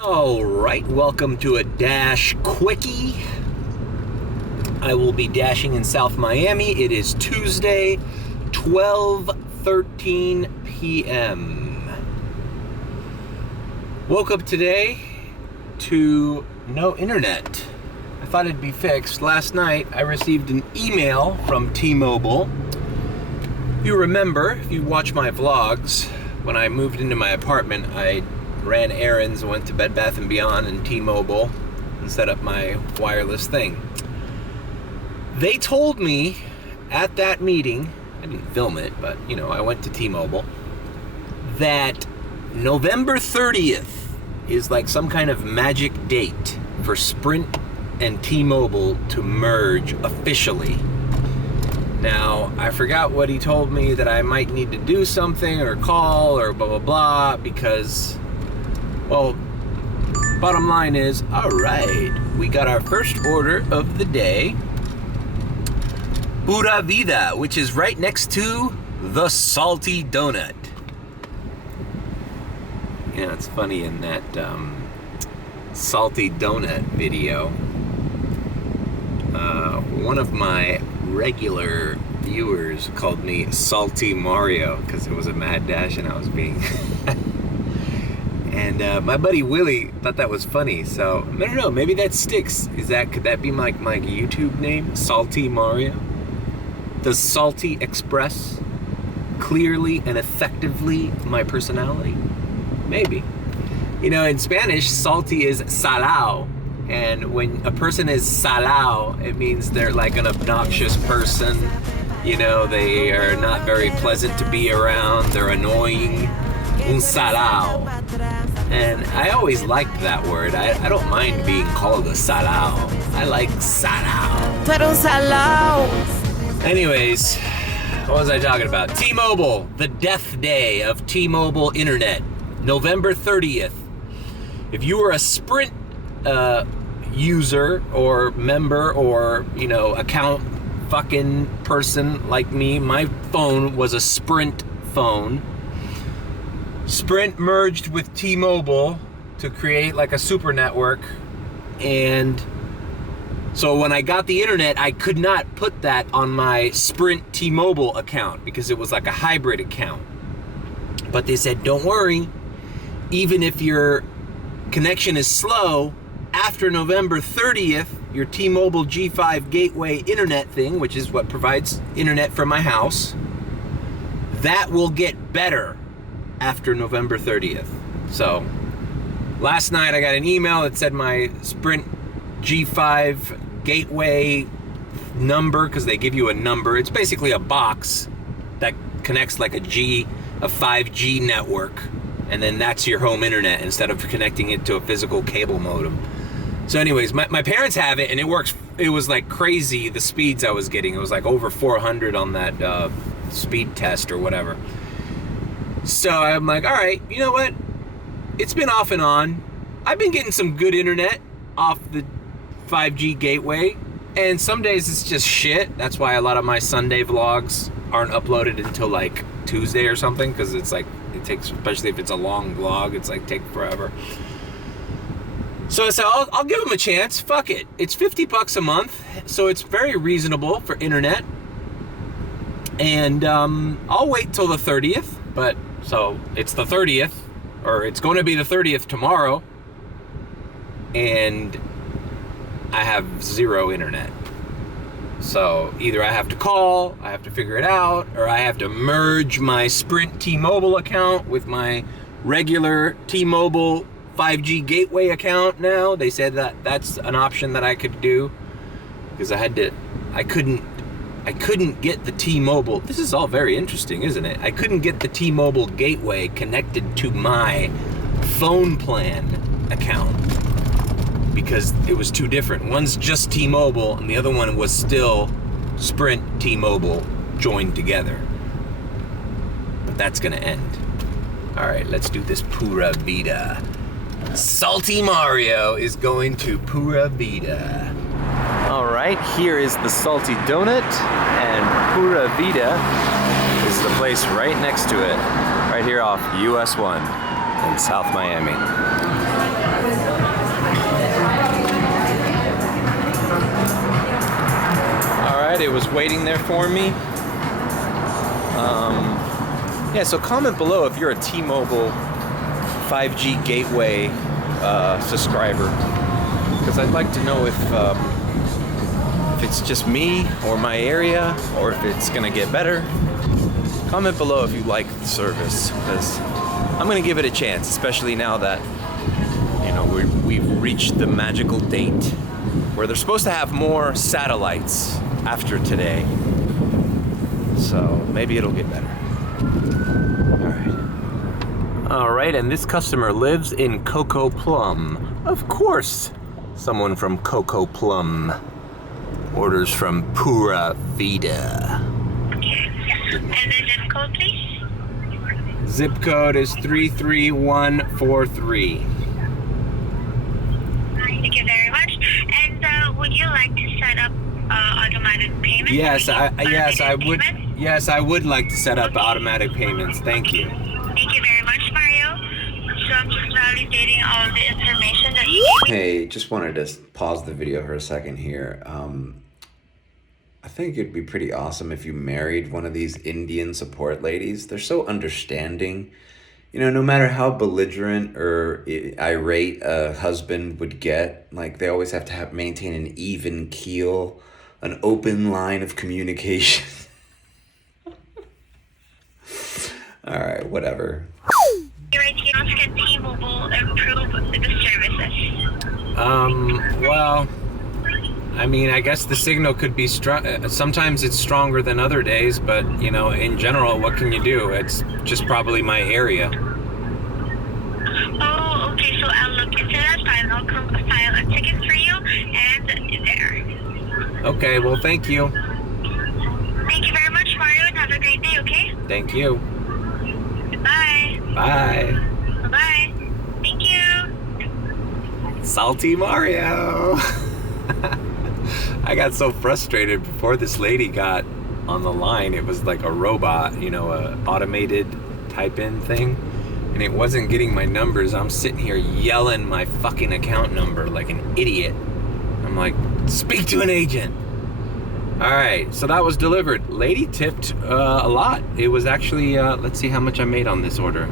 All right, welcome to a Dash Quickie. I will be dashing in South Miami. It is Tuesday, 12:13 p.m. Woke up today to no internet. I thought it'd be fixed. Last night, I received an email from T-Mobile. You remember, if you watch my vlogs, when I moved into my apartment, I ran errands, went to Bed Bath & Beyond and T-Mobile and set up my wireless thing. They told me at that meeting, I didn't film it, but I went to T-Mobile, that November 30th is like some kind of magic date for Sprint and T-Mobile to merge officially. Now, I forgot what he told me, that I might need to do something or call or blah blah blah, because, well, bottom line is, all right, we got our first order of the day. Pura Vida, which is right next to the Salty Donut. It's funny in that Salty Donut video, one of my regular viewers called me Salty Mario because it was a mad dash and I was being... And my buddy Willie thought that was funny, so I don't know, maybe that sticks. Could that be my YouTube name? Salty Mario? Does salty express clearly and effectively my personality? Maybe. In Spanish, salty is salao, and when a person is salao, it means they're like an obnoxious person. They are not very pleasant to be around, they're annoying. Un salao. And I always liked that word. I don't mind being called a salao. I like salao. Pero salao. Anyways, what was I talking about? T-Mobile, the death day of T-Mobile Internet, November 30th. If you were a Sprint user or member or, account fucking person like me, my phone was a Sprint phone. Sprint merged with T-Mobile to create like a super network, and so when I got the internet, I could not put that on my Sprint T-Mobile account because it was like a hybrid account. But they said, don't worry, even if your connection is slow, after November 30th, your T-Mobile G5 gateway internet thing, which is what provides internet for my house, that will get better after November 30th. So last night I got an email that said my Sprint G5 gateway number, because they give you a number. It's basically a box that connects like a 5G network, and then that's your home internet instead of connecting it to a physical cable modem. So anyways, my parents have it, and it works. It was like crazy, the speeds I was getting. It was like over 400 on that speed test or whatever. So I'm like, all right, you know what? It's been off and on. I've been getting some good internet off the 5G gateway, and some days it's just shit. That's why a lot of my Sunday vlogs aren't uploaded until like Tuesday or something, because it's like, it takes, especially if it's a long vlog, it's like take forever. So I said, I'll give them a chance. Fuck it. It's $50 a month, so it's very reasonable for internet. And I'll wait till the 30th, but so it's the 30th, or it's going to be the 30th tomorrow, and I have zero internet. So either I have to call, I have to figure it out, or I have to merge my Sprint T-Mobile account with my regular T-Mobile 5G gateway account now. They said that that's an option that I could do, because I couldn't get the T-Mobile. This is all very interesting, isn't it? I couldn't get the T-Mobile gateway connected to my phone plan account because it was too different. One's just T-Mobile and the other one was still Sprint T-Mobile joined together. But that's gonna end. All right, let's do this Pura Vida. Salty Mario is going to Pura Vida. All right, here is the Salty Donut, and Pura Vida is the place right next to it, right here off US 1 in South Miami. waiting there for me. Yeah, so comment below if you're a T-Mobile 5G gateway subscriber, because I'd like to know if it's just me or my area, or if it's gonna get better. Comment below if you like the service, because I'm gonna give it a chance, especially now that, you know, we've reached the magical date where they're supposed to have more satellites after today. So maybe it'll get better. All right, and this customer lives in Cocoa Plum. Of course, someone from Cocoa Plum orders from Pura Vida. And the zip code, please? Zip code is 33143. Thank you very much. And would you like to set up automatic payments? Yes, I would. Payments? Yes, I would like to set up automatic payments. Thank you. Thank you very much, Mario. So I'm just validating all the information that you gave me. Hey, just wanted to pause the video for a second here. I think it'd be pretty awesome if you married one of these Indian support ladies. They're so understanding. You know, no matter how belligerent or irate a husband would get, like, they always have to maintain an even keel, an open line of communication. All right, whatever. Right here, can T-Mobile improve the services? Well, I mean, I guess the signal could be strong. Sometimes it's stronger than other days, but, you know, in general, what can you do? It's just probably my area. Oh, okay, so I'll look into that file. I'll file a ticket for you and there. Okay, well, thank you. Thank you very much, Mario, and have a great day, okay? Thank you. Bye. Bye. Bye-bye. Thank you. Salty Mario. I got so frustrated before this lady got on the line. It was like a robot, you know, a automated type-in thing, and it wasn't getting my numbers. I'm sitting here yelling my fucking account number like an idiot. I'm like, speak to an agent. All right, so that was delivered. Lady tipped a lot. It was actually, let's see how much I made on this order.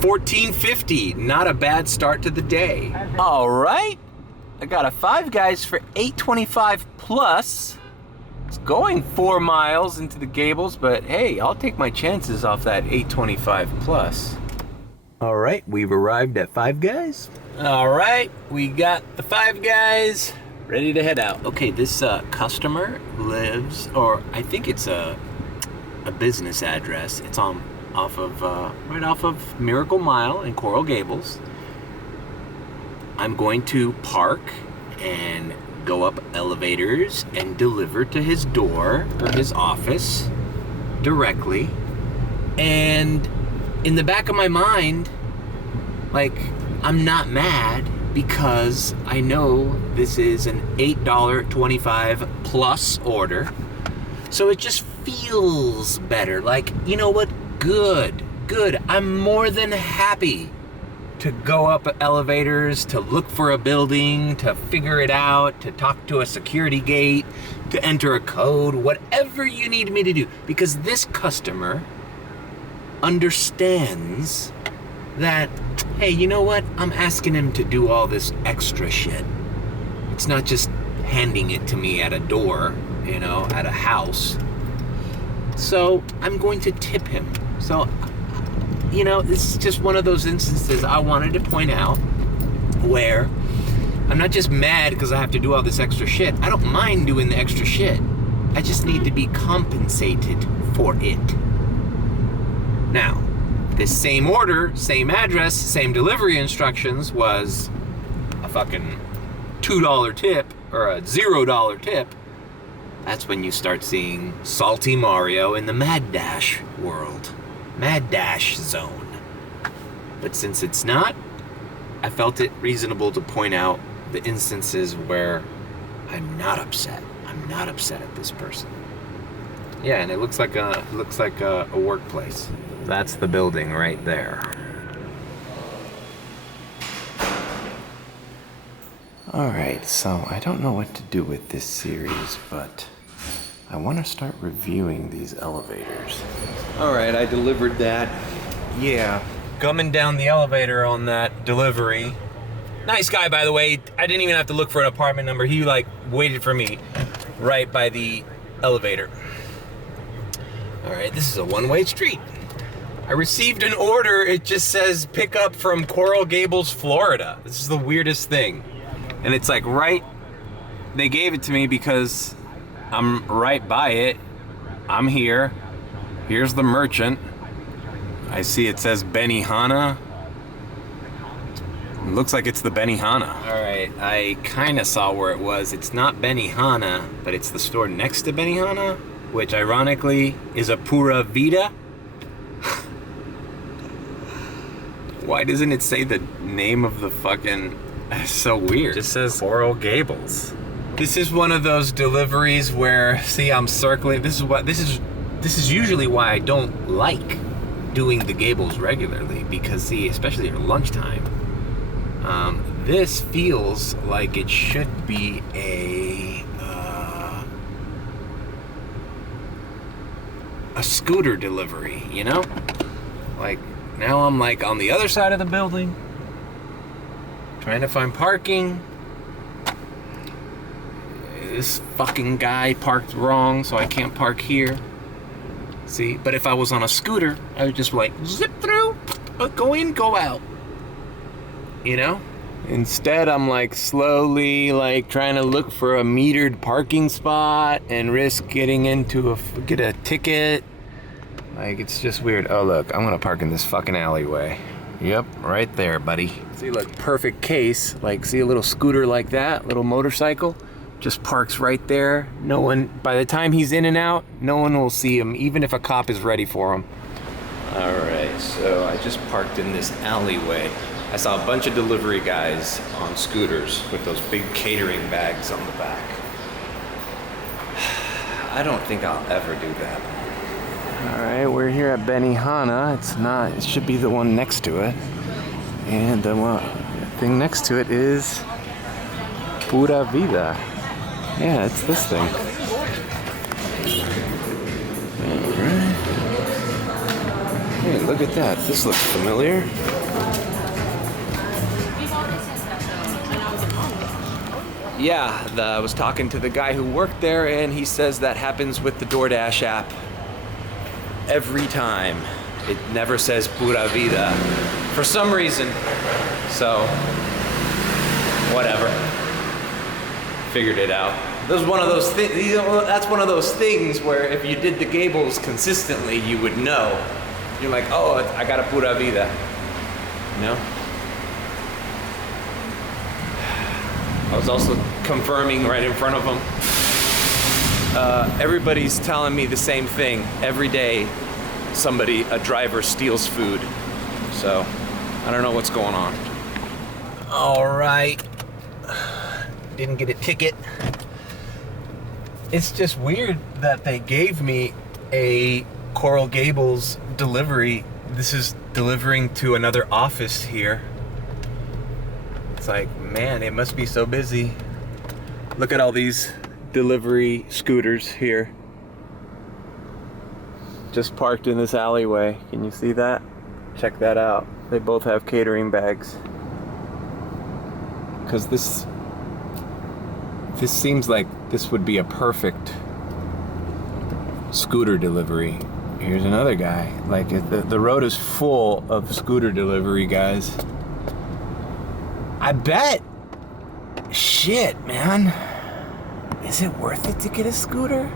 $14.50. Not a bad start to the day. All right, I got a Five Guys for $8.25 plus. It's going 4 miles into the Gables, but hey, I'll take my chances off that $8.25 plus. All right, we've arrived at Five Guys. All right, we got the Five Guys ready to head out. Okay, this customer lives, or I think it's a business address. It's right off of Miracle Mile in Coral Gables. I'm going to park and go up elevators and deliver to his door or his office directly. And in the back of my mind, like, I'm not mad, because I know this is an $8.25 plus order. So it just feels better. Like, you know what? Good. I'm more than happy to go up elevators, to look for a building, to figure it out, to talk to a security gate, to enter a code, whatever you need me to do. Because this customer understands that, hey, you know what? I'm asking him to do all this extra shit. It's not just handing it to me at a door, you know, at a house. So I'm going to tip him. So, you know, this is just one of those instances I wanted to point out where I'm not just mad because I have to do all this extra shit. I don't mind doing the extra shit. I just need to be compensated for it. Now, this same order, same address, same delivery instructions was a fucking $2 tip or a $0 tip. That's when you start seeing Salty Mario in the Mad Dash world. Mad Dash zone. But since it's not, I felt it reasonable to point out the instances where I'm not upset. I'm not upset at this person. Yeah, and it looks like a workplace. That's the building right there. Alright, so I don't know what to do with this series, but I want to start reviewing these elevators. Alright, I delivered that. Yeah. Coming down the elevator on that delivery. Nice guy, by the way. I didn't even have to look for an apartment number. He like waited for me right by the elevator. Alright, this is a one-way street. I received an order. It just says pick up from Coral Gables, Florida. This is the weirdest thing. And it's like right, they gave it to me because I'm right by it. I'm here. Here's the merchant. I see it says Benihana. It looks like it's the Benihana. All right, I kind of saw where it was. It's not Benihana, but it's the store next to Benihana, which ironically is a Pura Vida. Why doesn't it say the name of the fucking... That's so weird. It just says Coral Gables. This is one of those deliveries where, see, I'm circling. This is usually why I don't like doing the Gables regularly, because see, especially at lunchtime, this feels like it should be a scooter delivery, you know? Like now I'm like on the other side of the building, trying to find parking. This fucking guy parked wrong, so I can't park here. See, but if I was on a scooter, I would just like zip through, go in, go out. You know? Instead, I'm like slowly like trying to look for a metered parking spot and risk getting into get a ticket. Like, it's just weird. Oh, look, I'm gonna park in this fucking alleyway. Yep, right there, buddy. See, look, perfect case. Like, see a little scooter like that, little motorcycle, just parks right there. No one, by the time he's in and out, no one will see him, even if a cop is ready for him. All right, so I just parked in this alleyway. I saw a bunch of delivery guys on scooters with those big catering bags on the back. I don't think I'll ever do that. All right, we're here at Benihana. It's not, it should be the one next to it. And the thing next to it is Pura Vida. Yeah, it's this thing. All right. Hey, look at that. This looks familiar. Yeah, I was talking to the guy who worked there, and he says that happens with the DoorDash app every time. It never says Pura Vida for some reason. So, whatever. Figured it out. That's one of those things. That's one of those things where if you did the Gables consistently, you would know. You're like, oh, I got a Pura Vida. You know? I was also confirming right in front of them. Everybody's telling me the same thing. Every day, a driver steals food. So, I don't know what's going on. All right. Didn't get a ticket. It's just weird that they gave me a Coral Gables delivery. This is delivering to another office here. It's like, man, it must be so busy. Look at all these delivery scooters here. Just parked in this alleyway. Can you see that? Check that out. They both have catering bags. Because this seems like this would be a perfect scooter delivery. Here's another guy. Like, the road is full of scooter delivery guys. I bet. Shit, man. Is it worth it to get a scooter?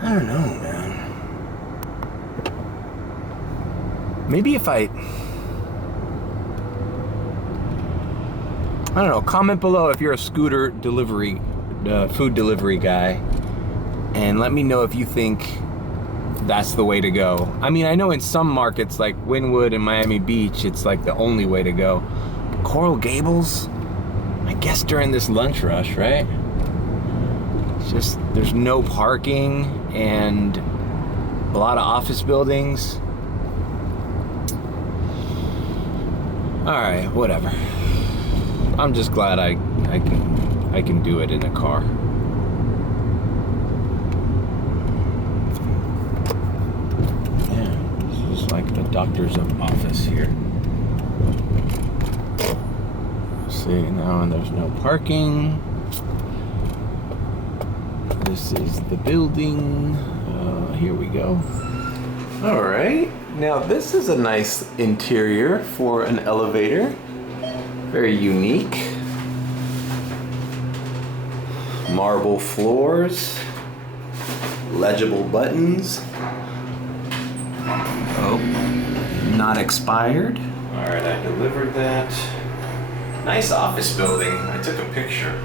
I don't know, man. Maybe if I don't know, comment below if you're a scooter delivery, food delivery guy, and let me know if you think that's the way to go. I mean, I know in some markets like Wynwood and Miami Beach, it's like the only way to go. Coral Gables, I guess during this lunch rush, right? It's just, there's no parking and a lot of office buildings. All right, whatever. I'm just glad I can do it in a car. Yeah, this is like the doctor's office here. See now, and there's no parking. This is the building. Here we go. All right, now this is a nice interior for an elevator. Very unique. Marble floors, legible buttons. Oh, not expired. All right, I delivered that. Nice office building. I took a picture.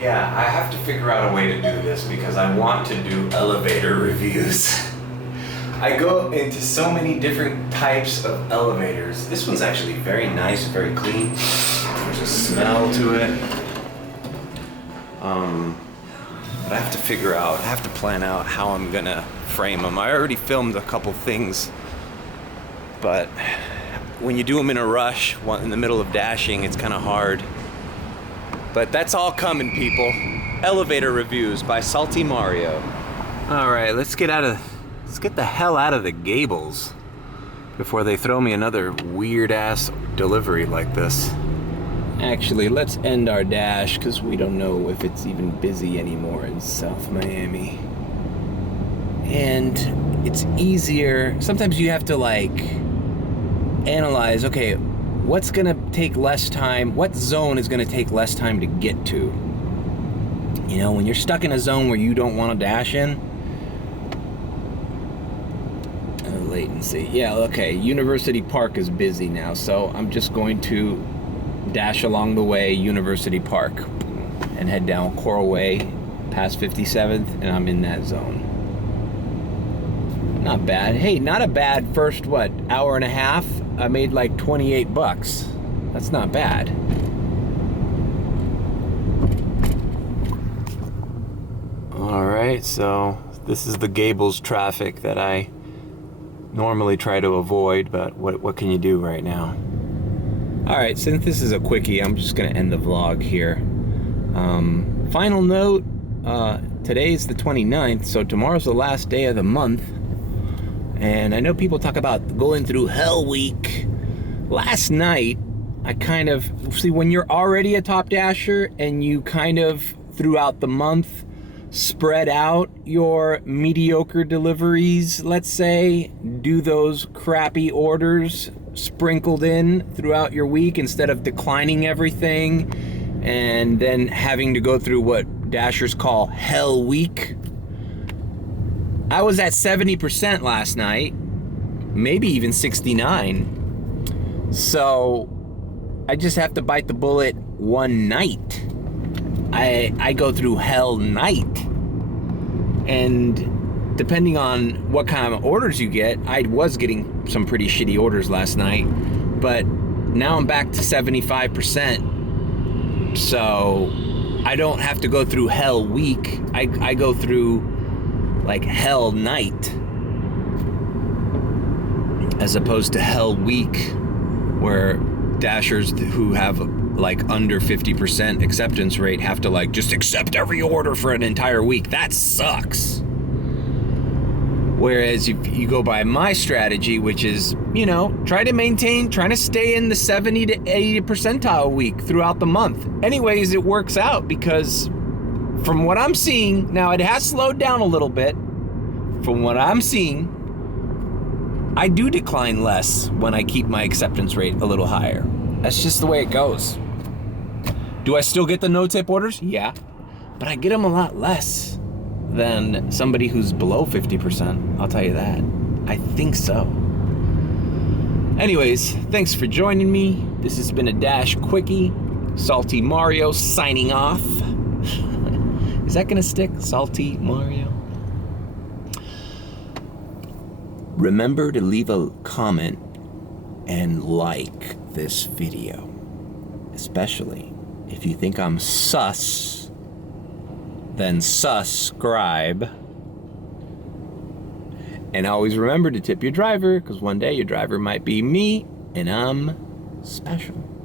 Yeah, I have to figure out a way to do this because I want to do elevator reviews. I go into so many different types of elevators. This one's actually very nice, very clean. There's a smell to it. But I have to figure out, I have to plan out how I'm gonna frame them. I already filmed a couple things, but when you do them in a rush, in the middle of dashing, it's kind of hard. But that's all coming, people. Elevator reviews by Salty Mario. All right, let's get the hell out of the Gables before they throw me another weird ass delivery like this. Actually, let's end our dash because we don't know if it's even busy anymore in South Miami. And it's easier. Sometimes you have to like analyze, okay, what's gonna take less time? What zone is gonna take less time to get to? You know, when you're stuck in a zone where you don't want to dash in. Latency. Yeah, okay. University Park is busy now, so I'm just going to dash along the way, University Park, and head down Coral Way, past 57th, and I'm in that zone. Not bad. Hey, not a bad first, hour and a half? I made like $28. That's not bad. All right, so this is the Gables traffic that I normally try to avoid, but what can you do right now? All right, since this is a quickie, I'm just gonna end the vlog here. Final note, today's the 29th, so tomorrow's the last day of the month. And I know people talk about going through Hell Week. Last night, I kind of, see when you're already a top dasher and you kind of, throughout the month, spread out your mediocre deliveries, let's say, do those crappy orders sprinkled in throughout your week instead of declining everything and then having to go through what dashers call Hell Week. I was at 70% last night, maybe even 69. So I just have to bite the bullet one night. I go through hell night. And depending on what kind of orders you get, I was getting some pretty shitty orders last night, but now I'm back to 75%. So I don't have to go through hell week. I go through like hell night as opposed to hell week, where dashers who have like under 50% acceptance rate have to like just accept every order for an entire week. That sucks. Whereas you go by my strategy, which is, you know, trying to stay in the 70 to 80 percentile week throughout the month. Anyways, it works out because from what I'm seeing, now it has slowed down a little bit. From what I'm seeing, I do decline less when I keep my acceptance rate a little higher. That's just the way it goes. Do I still get the no-tip orders? Yeah, but I get them a lot less than somebody who's below 50%. I'll tell you that. I think so. Anyways, thanks for joining me. This has been a Dash Quickie. Salty Mario signing off. Is that gonna stick? Salty Mario? Remember to leave a comment and like this video, especially if you think I'm sus, then subscribe. And always remember to tip your driver, because one day your driver might be me, and I'm special.